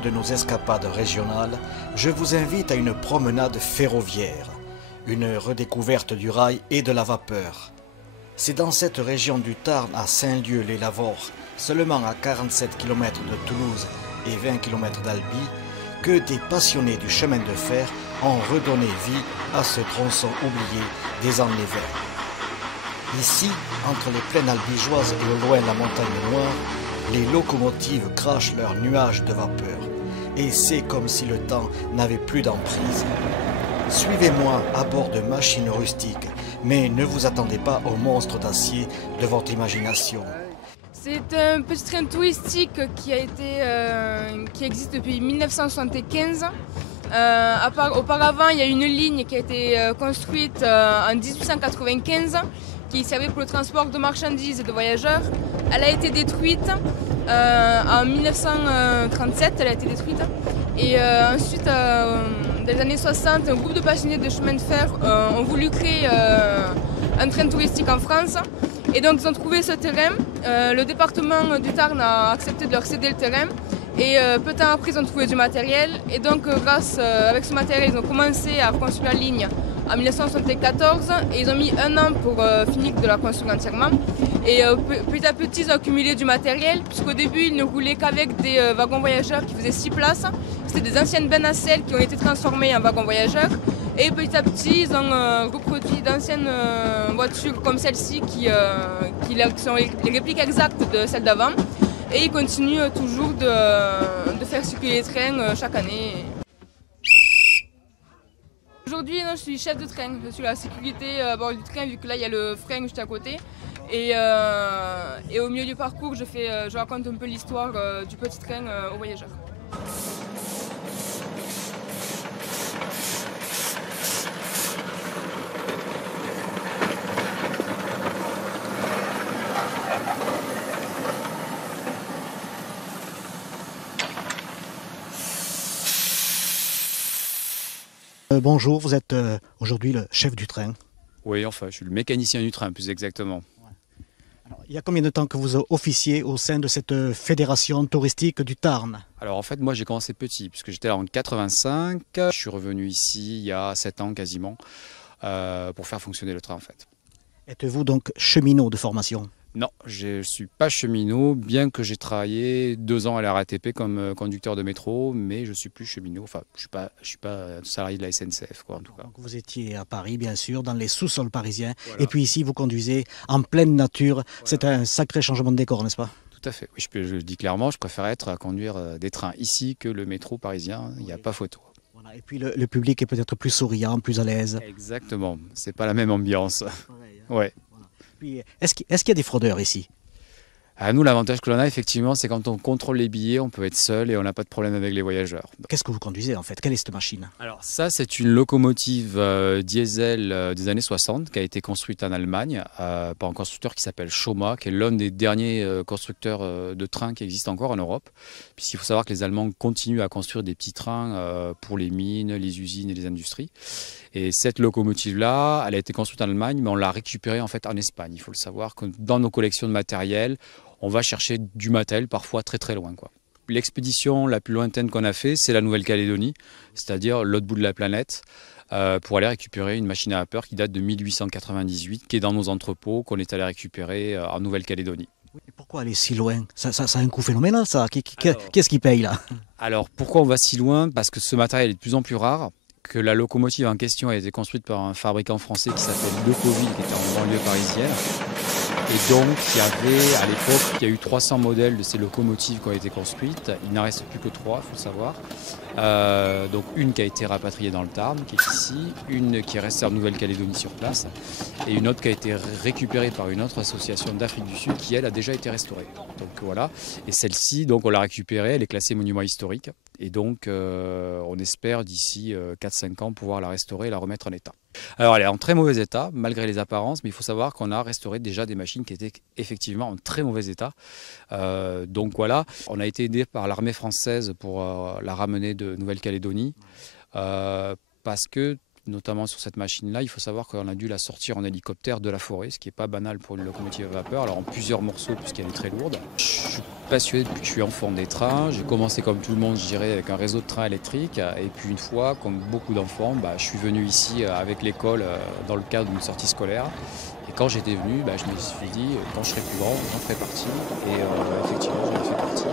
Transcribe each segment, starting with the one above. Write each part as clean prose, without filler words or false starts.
de nos escapades régionales, je vous invite à une promenade ferroviaire, une redécouverte du rail et de la vapeur. C'est dans cette région du Tarn, à Saint-Lieu-les-Lavores, seulement à 47 km de Toulouse et 20 km d'Albi, que des passionnés du chemin de fer ont redonné vie à ce tronçon oublié des Années-Verts. Ici, entre les plaines albigeoises et au loin la montagne noire, les locomotives crachent leurs nuages de vapeur. Et c'est comme si le temps n'avait plus d'emprise. Suivez-moi à bord de machines rustiques, mais ne vous attendez pas aux monstres d'acier de votre imagination. C'est un petit train touristique qui existe depuis 1975. Auparavant, il y a une ligne qui a été construite en 1895 qui servait pour le transport de marchandises et de voyageurs. Elle a été détruite en 1937, elle a été détruite. Et ensuite, dans les années 60, un groupe de passionnés de chemin de fer ont voulu créer un train touristique en France. Et donc ils ont trouvé ce terrain. Le département du Tarn a accepté de leur céder le terrain. Et peu de temps après, ils ont trouvé du matériel. Et donc avec ce matériel, ils ont commencé à reconstruire la ligne en 1974. Et ils ont mis un an pour finir de la construire entièrement. Et petit à petit, ils ont accumulé du matériel. Puisqu'au début, ils ne roulaient qu'avec des wagons voyageurs qui faisaient 6 places. C'était des anciennes bennes à sel qui ont été transformées en wagons voyageurs. Et petit à petit, ils ont reproduit d'anciennes voitures comme celle-ci qui sont les répliques exactes de celles d'avant. Et ils continuent toujours de faire circuler les trains chaque année. Aujourd'hui, je suis chef de train. Je suis la sécurité à bord du train, vu que là, il y a le frein juste à côté. Et au milieu du parcours, je raconte un peu l'histoire du petit train aux voyageurs. Bonjour, vous êtes aujourd'hui le chef du train. Oui, enfin, je suis le mécanicien du train, plus exactement. Alors, il y a combien de temps que vous officiez au sein de cette fédération touristique du Tarn? Alors en fait, moi j'ai commencé petit, puisque j'étais là en 85. Je suis revenu ici il y a 7 ans quasiment, pour faire fonctionner le train en fait. Êtes-vous donc cheminot de formation? Non, je ne suis pas cheminot, bien que j'ai travaillé 2 ans à la RATP comme conducteur de métro, mais je ne suis plus cheminot. Enfin, je suis pas salarié de la SNCF, quoi, en tout cas. Donc, vous étiez à Paris, bien sûr, dans les sous-sols parisiens. Voilà. Et puis ici, vous conduisez en pleine nature. Voilà. C'est un sacré changement de décor, n'est-ce pas? Tout à fait. Oui, je le dis clairement, je préfère être à conduire des trains ici que le métro parisien. Il n'y a pas photo. Voilà. Et puis le public est peut-être plus souriant, plus à l'aise. Exactement. C'est pas la même ambiance. Ouais. Puis, est-ce qu'il y a des fraudeurs ici? À nous, l'avantage que l'on a, effectivement, c'est quand on contrôle les billets, on peut être seul et on n'a pas de problème avec les voyageurs. Qu'est-ce que vous conduisez en fait? Quelle est cette machine? Alors ça, c'est une locomotive diesel des années 60 qui a été construite en Allemagne par un constructeur qui s'appelle Schoma, qui est l'un des derniers constructeurs de trains qui existent encore en Europe. Puisqu'il faut savoir que les Allemands continuent à construire des petits trains pour les mines, les usines et les industries. Et cette locomotive-là, elle a été construite en Allemagne, mais on l'a récupérée en fait en Espagne. Il faut le savoir que dans nos collections de matériel, on va chercher du matériel parfois très très loin, quoi. L'expédition la plus lointaine qu'on a fait, c'est la Nouvelle-Calédonie, c'est-à-dire l'autre bout de la planète, pour aller récupérer une machine à vapeur qui date de 1898, qui est dans nos entrepôts, qu'on est allé récupérer en Nouvelle-Calédonie. Et pourquoi aller si loin? Ça a un coût phénoménal, ça. Qu'est-ce qui paye là? Alors pourquoi on va si loin? Parce que ce matériel est de plus en plus rare, que la locomotive en question a été construite par un fabricant français qui s'appelle Decauville, qui était en banlieue parisienne. Et donc, à l'époque, il y a eu 300 modèles de ces locomotives qui ont été construites. Il n'en reste plus que 3, il faut le savoir. Donc une qui a été rapatriée dans le Tarn, qui est ici, une qui est restée en Nouvelle-Calédonie sur place, et une autre qui a été récupérée par une autre association d'Afrique du Sud qui, elle, a déjà été restaurée. Donc voilà. Et celle-ci, donc on l'a récupérée, elle est classée monument historique. Et donc, on espère d'ici 4-5 ans pouvoir la restaurer et la remettre en état. Alors, elle est en très mauvais état, malgré les apparences, mais il faut savoir qu'on a restauré déjà des machines qui étaient effectivement en très mauvais état. Donc voilà, on a été aidé par l'armée française pour la ramener de Nouvelle-Calédonie, parce que notamment sur cette machine-là. Il faut savoir qu'on a dû la sortir en hélicoptère de la forêt, ce qui n'est pas banal pour une locomotive à vapeur, alors en plusieurs morceaux puisqu'elle est très lourde. Je suis passionné depuis que je suis enfant des trains. J'ai commencé comme tout le monde, je dirais, avec un réseau de trains électriques. Et puis une fois, comme beaucoup d'enfants, je suis venu ici avec l'école dans le cadre d'une sortie scolaire. Et quand j'étais venu, je me suis dit, quand je serai plus grand, j'en ferai partie. Et effectivement, j'en ai fait partie.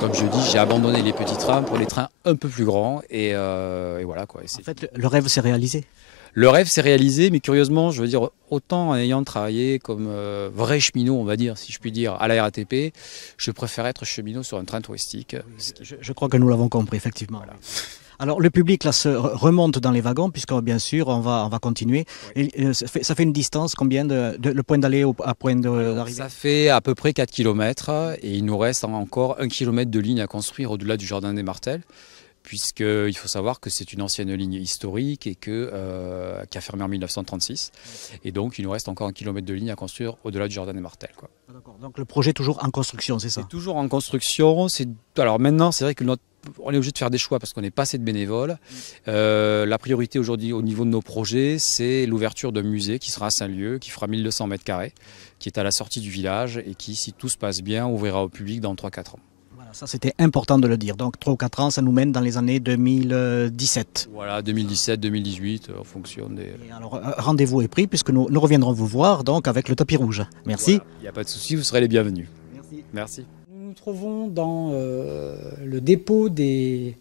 Comme je dis, j'ai abandonné les petits trains pour les trains un peu plus grands. Et voilà quoi. En fait, le rêve s'est réalisé. Le rêve s'est réalisé, mais curieusement, je veux dire, autant en ayant travaillé comme vrai cheminot, on va dire, si je puis dire, à la RATP, je préfère être cheminot sur un train touristique. Je crois que nous l'avons compris, effectivement. Voilà. Alors, le public, là, se remonte dans les wagons, puisque, bien sûr, on va continuer. Et, ça fait une distance, combien le point d'aller à point d'arrivée? Ça fait à peu près 4 km, et il nous reste encore 1 km de ligne à construire au-delà du Jardin des Martels, puisqu'il faut savoir que c'est une ancienne ligne historique et qui a fermé en 1936. Et donc, il nous reste encore 1 km de ligne à construire au-delà du Jardin des Martels, quoi. Donc, le projet est toujours en construction, c'est ça? C'est toujours en construction. Alors maintenant, c'est vrai que on est obligé de faire des choix parce qu'on n'est pas assez de bénévoles. La priorité aujourd'hui au niveau de nos projets, c'est l'ouverture d'un musée qui sera à Saint-Lieu, qui fera 1200 mètres carrés, qui est à la sortie du village et qui, si tout se passe bien, ouvrira au public dans 3-4 ans. Voilà, ça c'était important de le dire. Donc 3 ou 4 ans, ça nous mène dans les années 2017. Voilà, 2017, 2018, en fonction des... Et alors, rendez-vous est pris puisque nous reviendrons vous voir donc avec le tapis rouge. Merci. Voilà, il n'y a pas de souci, vous serez les bienvenus. Merci. Merci. Nous nous trouvons dans le dépôt des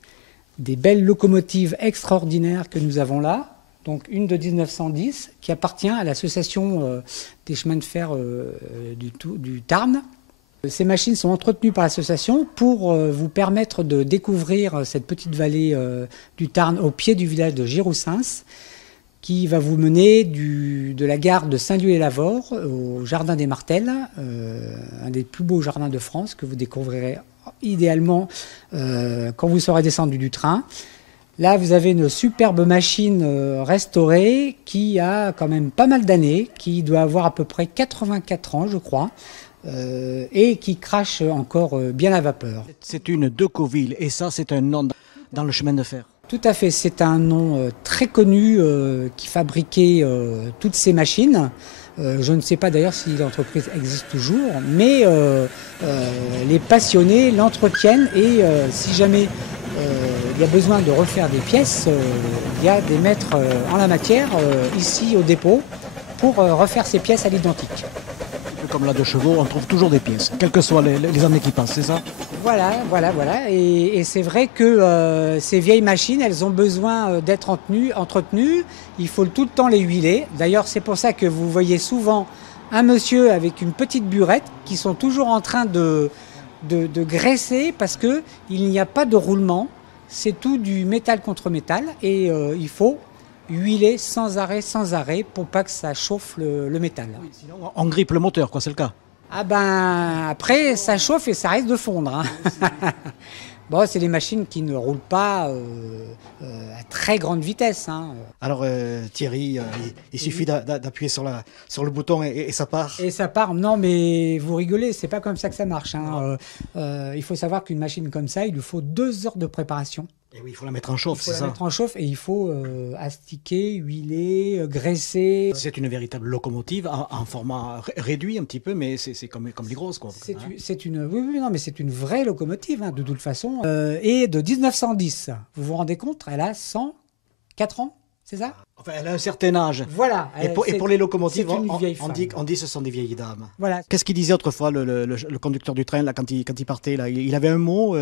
belles locomotives extraordinaires que nous avons là. Donc une de 1910 qui appartient à l'association des chemins de fer du Tarn. Ces machines sont entretenues par l'association pour vous permettre de découvrir cette petite vallée du Tarn au pied du village de Giroussens, qui va vous mener de la gare de Saint-Lieu-et-Lavore au Jardin des Martels, un des plus beaux jardins de France que vous découvrirez idéalement quand vous serez descendu du train. Là, vous avez une superbe machine restaurée qui a quand même pas mal d'années, qui doit avoir à peu près 84 ans, je crois, et qui crache encore bien la vapeur. C'est une Decoville et ça, c'est un nom dans le chemin de fer. Tout à fait, c'est un nom très connu qui fabriquait toutes ces machines. Je ne sais pas d'ailleurs si l'entreprise existe toujours, mais les passionnés l'entretiennent et si jamais il y a besoin de refaire des pièces, il y a des maîtres en la matière ici au dépôt pour refaire ces pièces à l'identique. Comme là de chevaux, on trouve toujours des pièces, quelles que soient les années qui passent, c'est ça? Voilà. Et c'est vrai que ces vieilles machines, elles ont besoin d'être entretenues. Il faut tout le temps les huiler. D'ailleurs, c'est pour ça que vous voyez souvent un monsieur avec une petite burette qui sont toujours en train de graisser parce qu'il n'y a pas de roulement. C'est tout du métal contre métal et il faut huiler sans arrêt pour pas que ça chauffe le métal. Oui, sinon on grippe le moteur, quoi, c'est le cas. Ah ben après ça chauffe et ça risque de fondre. Hein. Bon, c'est des machines qui ne roulent pas à très grande vitesse. Hein. Alors Thierry, il suffit d'appuyer sur le bouton et ça part. Et ça part. Non, mais vous rigolez, c'est pas comme ça que ça marche. Hein. Il faut savoir qu'une machine comme ça, il lui faut 2 heures de préparation. Et oui, il faut la mettre en chauffe, c'est ça? Il faut la mettre en chauffe et il faut astiquer, huiler, graisser. C'est une véritable locomotive en format réduit un petit peu, mais c'est comme les grosses, quoi. Oui, mais c'est une vraie locomotive, hein, de toute façon. Et de 1910, vous vous rendez compte, elle a 104 ans, c'est ça? Enfin, elle a un certain âge. Voilà. Et pour les locomotives, on dit que ce sont des vieilles dames. Voilà. Qu'est-ce qu'il disait autrefois, le conducteur du train, là, quand il partait là, il avait un mot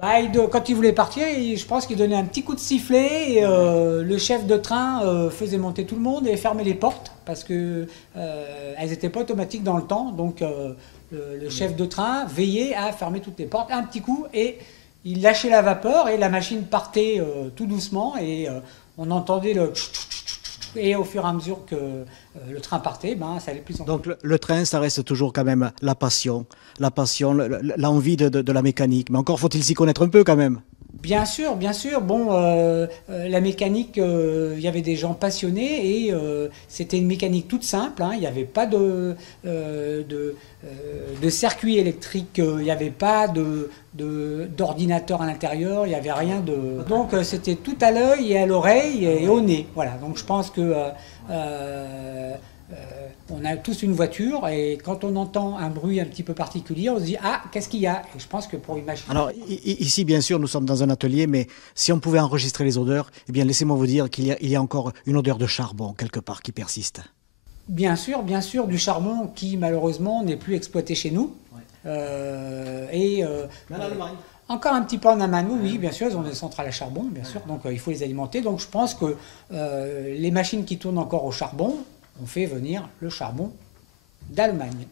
Quand il voulait partir, je pense qu'il donnait un petit coup de sifflet et le chef de train faisait monter tout le monde et fermait les portes parce que elles n'étaient pas automatiques dans le temps. Donc le chef de train veillait à fermer toutes les portes un petit coup et il lâchait la vapeur et la machine partait tout doucement et on entendait le et au fur et à mesure que le train partait, ça allait plus en plus. Donc le train, ça reste toujours quand même la passion, l'envie de la mécanique. Mais encore faut-il s'y connaître un peu quand même. Bien sûr, bien sûr. Bon, la mécanique, il y avait des gens passionnés et c'était une mécanique toute simple, hein. Il n'y avait pas de circuit électrique, il n'y avait pas d'ordinateur à l'intérieur, il n'y avait rien de... Donc c'était tout à l'œil et à l'oreille et au nez. Voilà, donc je pense que... on a tous une voiture et quand on entend un bruit un petit peu particulier, on se dit « Ah, qu'est-ce qu'il y a ?» Et je pense que pour une machine... Alors ici, bien sûr, nous sommes dans un atelier, mais si on pouvait enregistrer les odeurs, eh bien laissez-moi vous dire qu'il y a encore une odeur de charbon quelque part qui persiste. Bien sûr, du charbon qui malheureusement n'est plus exploité chez nous. Encore un petit peu en Allemagne, oui, bien sûr, ils ont des centrales à charbon, bien sûr, donc il faut les alimenter. Donc je pense que les machines qui tournent encore au charbon, on fait venir le charbon d'Allemagne.